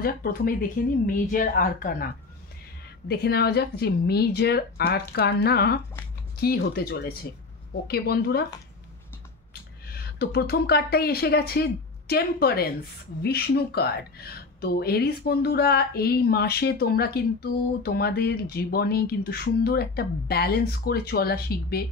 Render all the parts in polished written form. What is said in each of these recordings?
নেওয়া যাক। প্রথমেই দেখে নিই মেজর আরকানা, দেখে নেওয়া যাক যে মেজর আরকানা কি হতে চলেছে। ওকে বন্ধুরা, তো প্রথম কার্ডটাই এসে গেছে টেম্পারেন্স, বিষ্ণু কার্ড। তো এরিস বন্ধুরা, এই মাসে তোমরা কিন্তু তোমাদের জীবনে কিন্তু সুন্দর একটা ব্যালেন্স করে চলা শিখবে।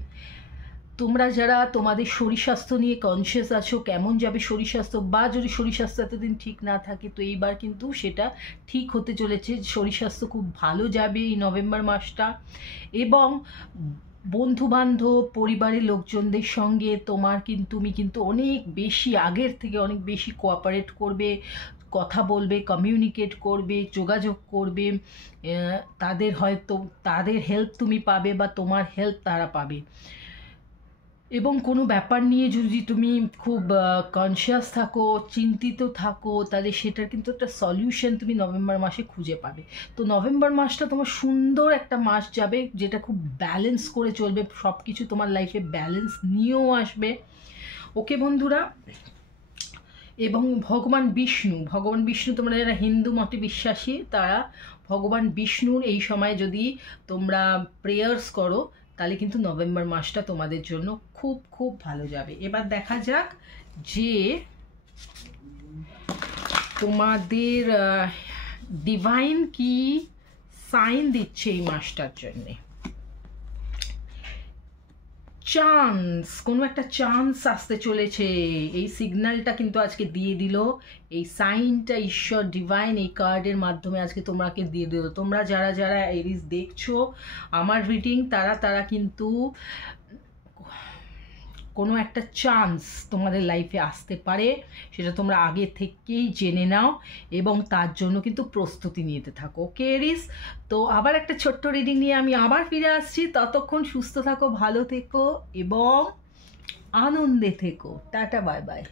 তোমরা যারা তোমাদের শরীর স্বাস্থ্য নিয়ে কনসিয়াস আছো, কেমন যাবে শরীর স্বাস্থ্য, বা যদি শরীর স্বাস্থ্য এতদিন ঠিক না থাকে, তো এইবার কিন্তু সেটা ঠিক হতে চলেছে। শরীর স্বাস্থ্য খুব ভালো যাবে এই নভেম্বর মাসটা। এবং বন্ধুবান্ধব, পরিবারের লোকজনদের সঙ্গে তুমি কিন্তু অনেক বেশি আগের থেকে অনেক বেশি কোঅপারেট করবে, কথা বলবে, কমিউনিকেট করবে, যোগাযোগ করবে। তাদের হেল্প তুমি পাবে বা তোমার হেল্প তারা পাবে। এবং কোনো ব্যাপার নিয়ে যদি তুমি খুব কনসিয়াস থাকো, চিন্তিত থাকো, তাহলে সেটার কিন্তু একটা সলিউশন তুমি নভেম্বর মাসে খুঁজে পাবে। তো নভেম্বর মাসটা তোমার সুন্দর একটা মাস যাবে, যেটা খুব ব্যালেন্স করে চলবে, সব কিছু তোমার লাইফে ব্যালেন্স নিয়েও আসবে। ওকে বন্ধুরা, এবং ভগবান বিষ্ণু তোমরা যারা হিন্দু মতে বিশ্বাসী, তারা ভগবান বিষ্ণুর এই সময় যদি তোমরা প্রেয়ার্স করো, তাহলে কিন্তু নভেম্বর মাসটা তোমাদের জন্য খুব খুব ভালো যাবে। এবার দেখা যাক যে তোমাদের ডিভাইন কি সাইন দিচ্ছে এই মাসটার জন্যে। চান্স, কোনো একটা চান্স আসতে চলেছে, এই সিগন্যালটা কিন্তু আজকে দিয়ে দিল, এই সাইনটা ঈশ্বর ডিভাইন এই কার্ডের মাধ্যমে আজকে তোমাকে দিয়ে দিল। তোমরা যারা যারা এরিস দেখছো আমার রিডিং, তারা কিন্তু কোনো একটা চান্স তোমাদের লাইফে আসতে পারে, সেটা তোমরা আগে থেকেই জেনে নাও এবং তার জন্য কিন্তু প্রস্তুতি নিতে থাকো। ওকে এরিস, তো আবার একটা ছোট্ট রিডিং নিয়ে আমি আবার ফিরে আসছি। ততক্ষণ সুস্থ থাকো, ভালো থেকো এবং আনন্দে থেকো। Tata, bye bye.